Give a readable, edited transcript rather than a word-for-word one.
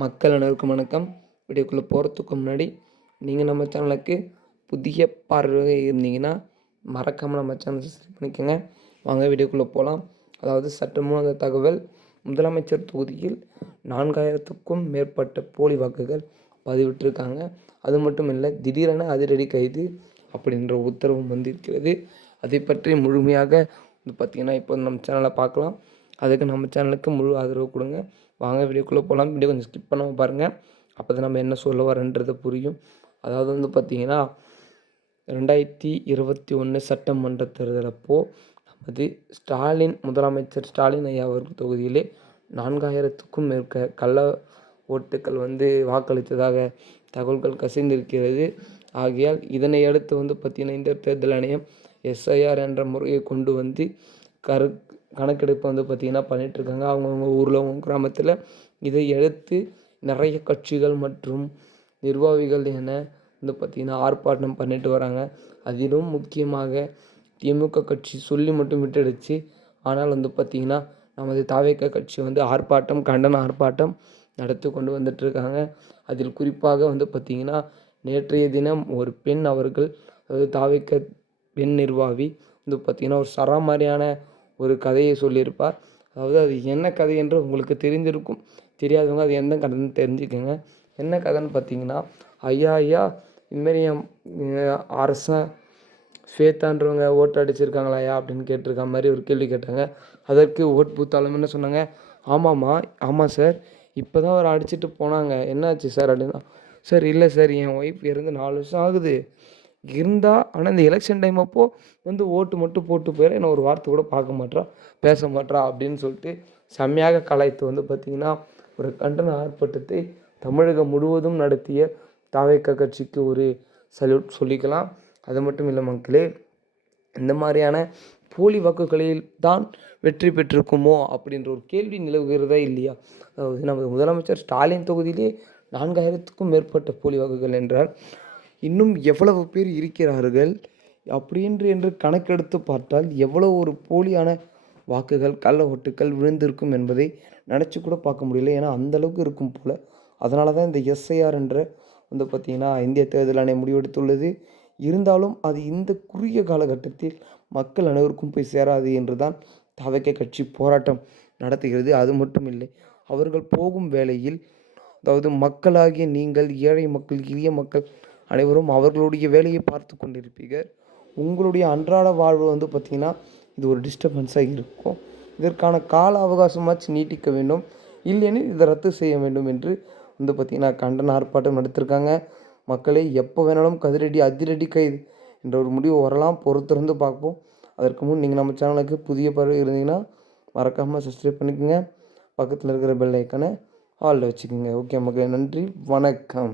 மக்கள் அனைவருக்கும் வணக்கம். வீடியோக்குள்ளே போகிறதுக்கு முன்னாடி நீங்கள் நம்ம சேனலுக்கு புதிய பார்வையாக இருந்தீங்கன்னா மறக்காமல் நம்ம சேனலை சப்ஸ்கிரைப் பண்ணிக்கோங்க. வாங்க வீடியோக்குள்ளே போகலாம். அதாவது சற்று முன் தகவல், முதலமைச்சர் தொகுதியில் 4000க்கும் மேற்பட்ட போலி வாக்குகள் பதிவிட்டிருக்காங்க. அது மட்டும் இல்லை, திடீரென அதிரடி கைது அப்படின்ற உத்தரவும் வந்திருக்கிறது. அதை பற்றி முழுமையாக பார்த்திங்கன்னா இப்போ நம்ம சேனலை பார்க்கலாம். அதுக்கு நம்ம சேனலுக்கு முழு ஆதரவு கொடுங்க. வாங்க வீடியோக்குள்ளே போகலாம். வீடியோ கொஞ்சம் ஸ்கிப் பண்ணாமல் பாருங்கள். அப்போ தான் நம்ம என்ன சொல்ல வரன்றது புரியும். அதாவது பார்த்திங்கன்னா 2021 சட்டமன்ற தேர்தல் அப்போது நமது முதலமைச்சர் ஸ்டாலின் ஐயா அவர்கள் தொகுதியிலே 4000க்கும் மேற்பட்ட கள்ள ஓட்டுக்கள் வாக்களித்ததாக தகவல்கள் கசிந்திருக்கிறது. ஆகையால் இதனை அடுத்து பார்த்திங்கன்னா இந்த தேர்தல் ஆணையம் எஸ்ஐஆர் என்ற முறையை கொண்டு கணக்கெடுப்பு பார்த்திங்கன்னா பண்ணிகிட்ருக்காங்க. அவங்கவுங்க ஊரில், அவங்க கிராமத்தில். இதை அடுத்து நிறைய கட்சிகள் மற்றும் நிர்வாகிகள் என பார்த்திங்கன்னா ஆர்ப்பாட்டம் பண்ணிட்டு வராங்க. அதிலும் முக்கியமாக திமுக கட்சி சொல்லி மட்டும் விட்டுடுச்சு. ஆனால் பார்த்திங்கன்னா நமது தாவேக கட்சி கண்டன ஆர்ப்பாட்டம் நடத்தி கொண்டு வந்துட்டுருக்காங்க. அதில் குறிப்பாக பார்த்திங்கன்னா நேற்றைய தினம் ஒரு பெண் அவர்கள், அதாவது தாவேக பெண் நிர்வாகி பார்த்திங்கன்னா ஒரு சராமாரியான ஒரு கதையை சொல்லியிருப்பார். அதாவது அது என்ன கதை என்று உங்களுக்கு தெரிஞ்சிருக்கும். தெரியாதவங்க அது எந்த கதைன்னு தெரிஞ்சுக்கோங்க. என்ன கதைன்னு பார்த்தீங்கன்னா, ஐயா இதுமாரி அரசன் ஸ்வேதான்றவங்க ஓட்டு அடிச்சிருக்காங்களாயா அப்படின்னு கேட்டிருக்க மாதிரி ஒரு கேள்வி கேட்டாங்க. அதற்கு ஓட் பூத்தாலும் என்ன சொன்னாங்க, ஆமாம் சார், இப்போ தான் அவர் அடிச்சுட்டு போனாங்க, என்னாச்சு சார் அப்படின்னா, சார் இல்லை சார், என் ஒய்ஃப் இறந்து 4 வருஷம் ஆகுது இருந்தால், ஆனால் இந்த எலெக்ஷன் டைம் அப்போது ஓட்டு மட்டும் போட்டு போயிட, என்ன ஒரு வார்த்தை கூட பார்க்க மாட்றா, பேச மாட்றா அப்படின்னு சொல்லிட்டு செம்மையாக கலாய்த்து பார்த்திங்கன்னா ஒரு கண்டன ஆர்ப்பாட்டத்தை தமிழகம் முழுவதும் நடத்திய தாவேக கட்சிக்கு ஒரு சல்யூட் சொல்லிக்கலாம். அது மட்டும் இல்லை மக்களே, இந்த மாதிரியான போலி வாக்குகளில் தான் வெற்றி பெற்றிருக்குமோ அப்படின்ற ஒரு கேள்வி நிலவுகிறதா இல்லையா? அதாவது நமது முதலமைச்சர் ஸ்டாலின் தொகுதியிலே 4000க்கும் மேற்பட்ட போலி வாக்குகள் என்றால் இன்னும் எவ்வளவு பேர் இருக்கிறார்கள் என்று கணக்கெடுத்து பார்த்தால் எவ்வளோ ஒரு போலியான வாக்குகள், கள்ள ஓட்டுக்கள் விழுந்திருக்கும் என்பதை நினச்சி கூட பார்க்க முடியல. ஏன்னா அந்தளவுக்கு இருக்கும் போல். அதனால தான் இந்த எஸ்ஐஆர் என்ற பார்த்திங்கன்னா இந்திய தேர்தல் ஆணையம் முடிவெடுத்துள்ளது. இருந்தாலும் அது இந்த குறுகிய காலகட்டத்தில் மக்கள் அனைவருக்கும் போய் சேராது என்று தான் தவிக கட்சி போராட்டம் நடத்துகிறது. அது மட்டும் இல்லை, அவர்கள் போகும் வேளையில், அதாவது மக்களாகிய நீங்கள், ஏழை மக்கள், எளிய மக்கள் அனைவரும் அவர்களுடைய வேலையை பார்த்து கொண்டிருப்பீர்கள். உங்களுடைய அன்றாட வாழ்வு பார்த்திங்கன்னா இது ஒரு டிஸ்டர்பன்ஸாக இருக்கும். இதற்கான கால அவகாசமாச்சு நீட்டிக்க வேண்டும், இல்லையெனில் இதை ரத்து செய்ய வேண்டும் என்று பார்த்திங்கன்னா கண்டன ஆர்ப்பாட்டம் நடத்திருக்காங்க. மக்களை எப்போ வேணாலும் அதிரடி கைது என்ற ஒரு முடிவு வரலாம். பொறுத்திருந்து பார்ப்போம். அதற்கு முன் நீங்கள் நம்ம சேனலுக்கு புதிய பார்வை இருந்தீங்கன்னா மறக்காமல் சப்ஸ்கிரைப் பண்ணிக்கோங்க. பக்கத்தில் இருக்கிற பெல் ஐக்கானை ஆலில் வச்சுக்கோங்க. ஓகே மக்களே, நன்றி, வணக்கம்.